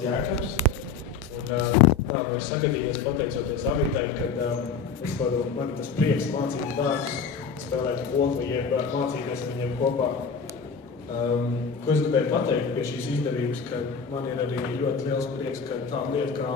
nosaukts Jēkabs. Un tā ir sagadījies pateicoties Avitai, kad es varu, man tas prieks mācīt bērnus, spēlēt kokli, jeb mācīties viņiem kopā. Ko es gribēju pateikt pie šīs izdevības, ka man ir arī ļoti liels prieks, ka tāda lieta kā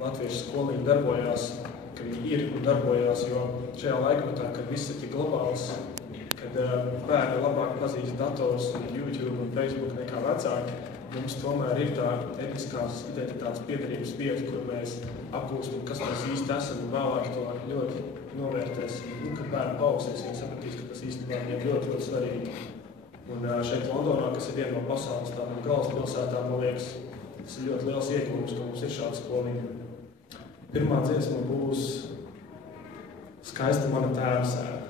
latviešu skoliņa darbojās, ka viņi ir un darbojās, jo šajā laikmetā, kad viss ir tik globāls, kad bērni labāk pazīst dators un YouTube un Facebook nekā vecāki, mums tomēr ir tā etniskās identitātes piedarības vieta, kur mēs apgūstam, kas mēs īsti esam un vēlāk to ļoti novērtēsim. Un, kad bērni paaugsies, viņi sapratīs, ka tas īstenībā viņiem ļoti, ļoti svarīgi. Un šeit Londonā, kas ir viena no pasaules tādām galvaspilsētām, man liekas, tas ir ļoti liels iegūms, ka mums ir šāda skoliņa. Pirmā dziesma būs Skaista mana tēva sēta. Skaista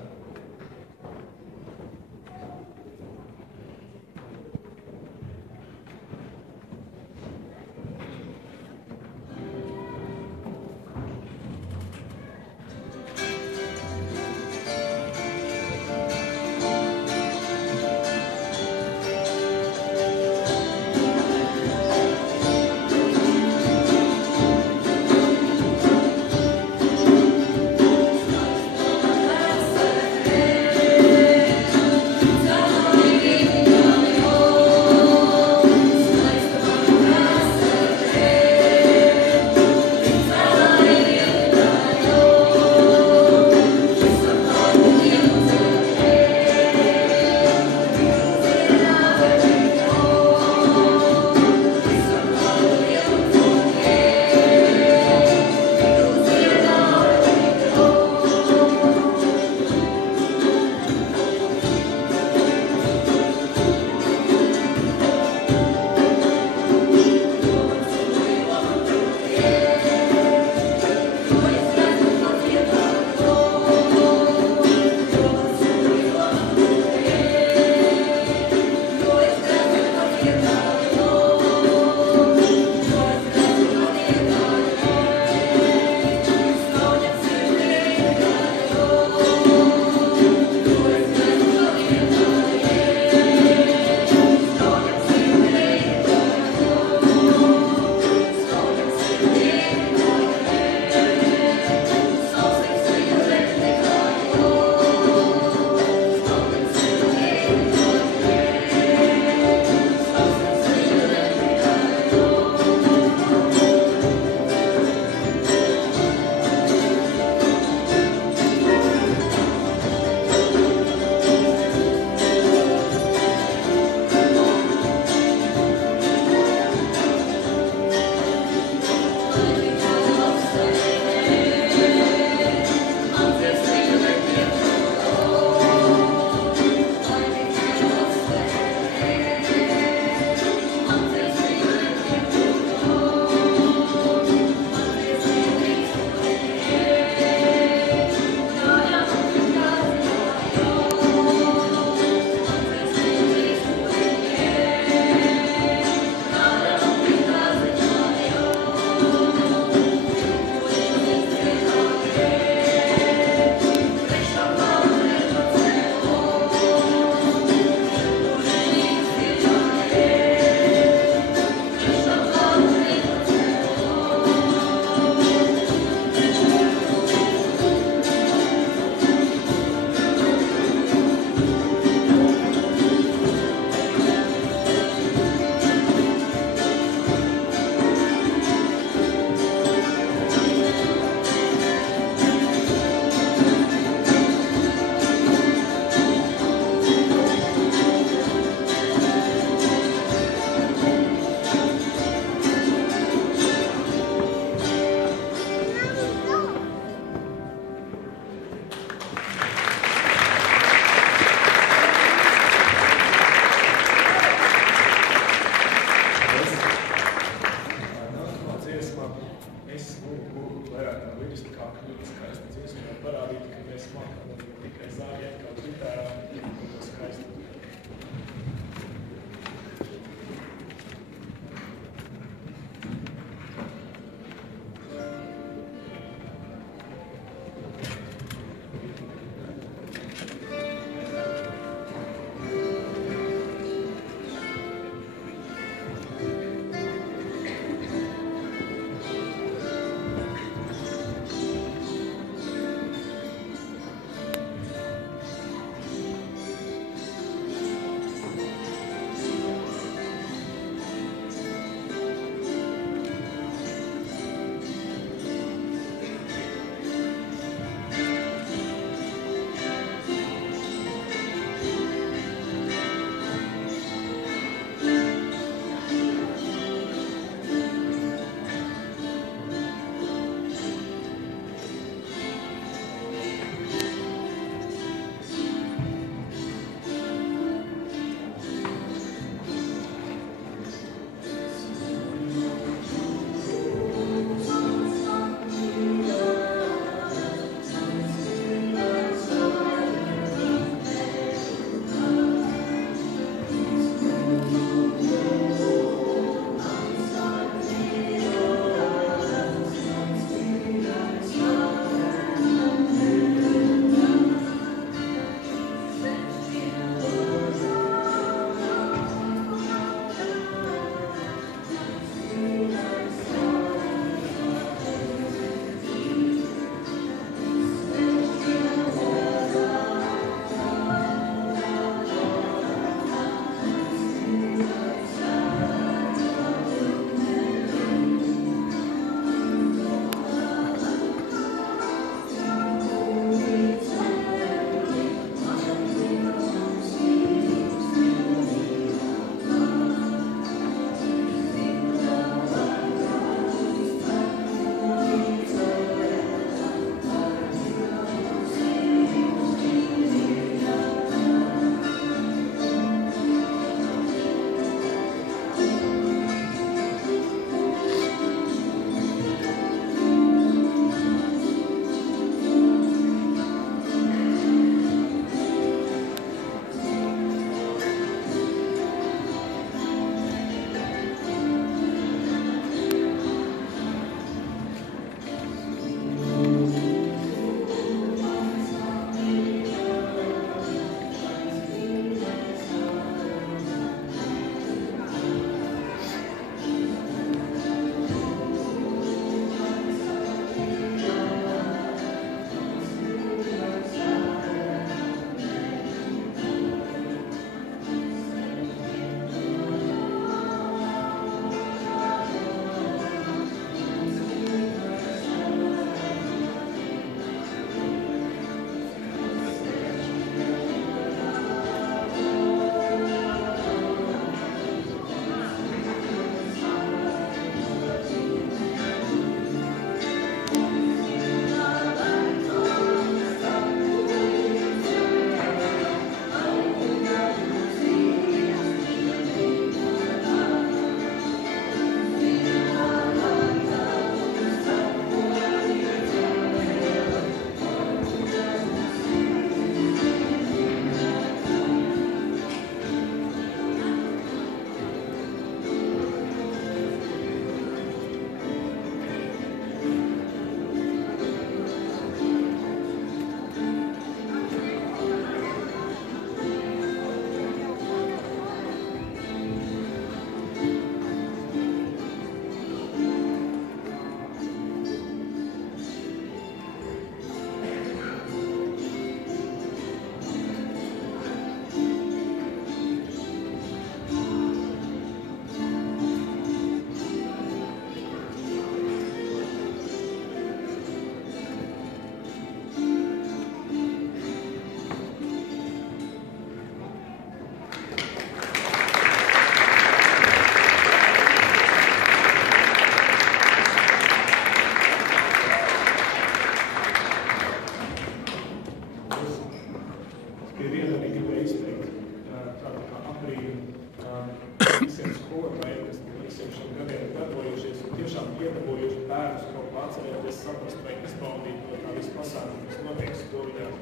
darbojušies un tiešām piedabūjuši bērnus kaut kā atcerēties, saprast vai izbaudīt no tā visu pasākumu, kas notiek skolījās.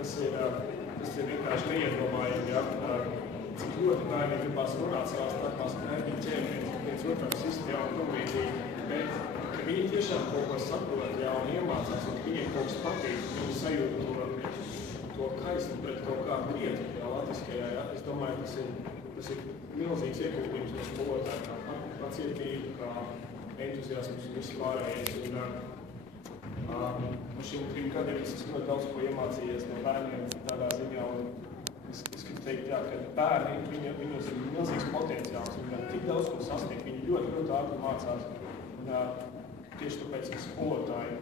Tas ir vienkārši neiedomājami, ja, cik ļoti bērni gribās runāt savās starpās, ka viņi ķēmies, viens otram sist jau un līdzīgi, bet ka viņi tiešām kaut ko saprot jau un iemācās, un viņiem kaut kas patīk, viņi sajūt to kaisni pret kaut kādu lietu, jā, latviskajā, jā. Es domāju, tas ir milzīgs ieguldījums no skolotāja, kā pacietība, kā entuziasms un viss pārējais. Un šiem 3 gadiem es esmu ļoti daudz ko iemācījies no bērniem tādā ziņā, un es gribu teikt, jā, ka bērni, viņos ir milzīgs potenciāls, viņi var tik daudz ko sasniegt, viņi ļoti ātri mācās. Un tieši tāpēc, ka skolotāji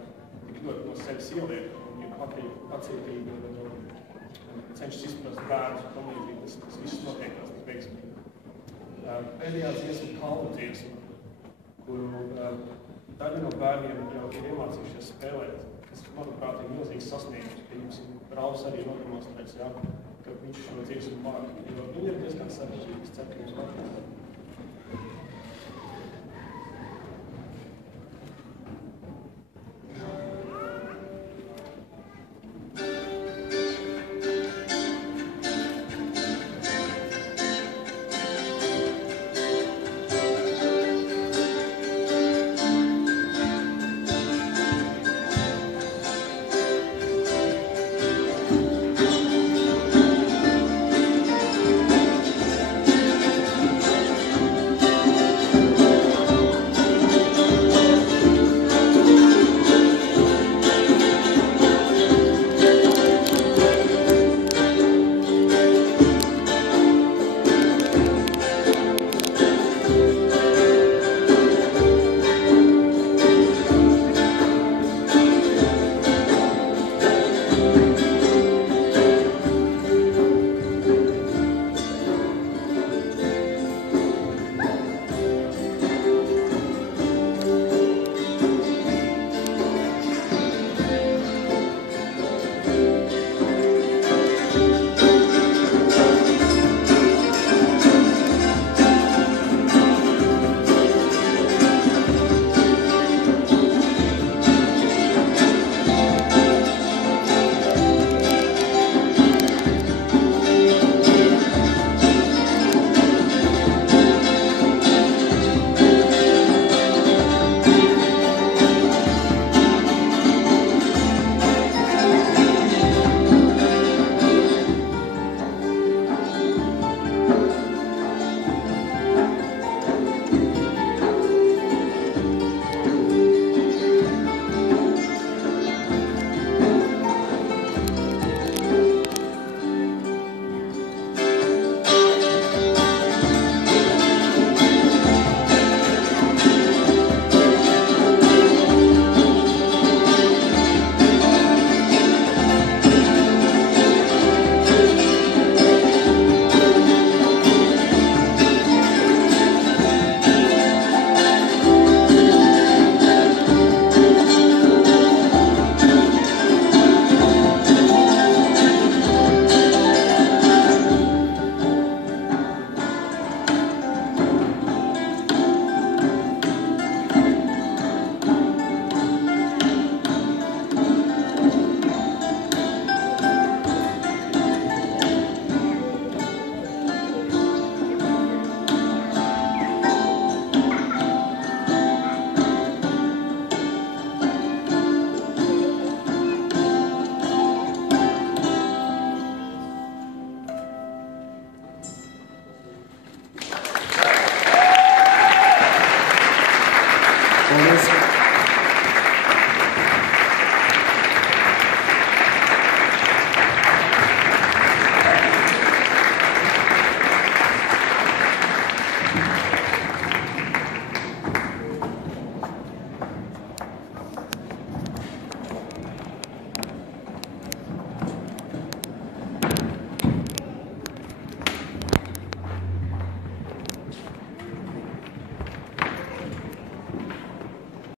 tik ļoti no sevis ieliek, un viņiem patīk pacietība un cenšas izprast bērnus un tam līdzīgi, tas viss notiekās tik veiksmīgi. Pēdējā dziesma Kalnu dziesma, kuru daļa no bērniem jau ir iemācījušies spēlēt, kas, manuprāt, ir milzīgs sasniegums, ka jums Rāvs arī nodemonstrēs, jā, ka viņš šo dziesmu māca, jo viņi ir diezgan sarežģīti, es ceru, ka jums mācās. Un es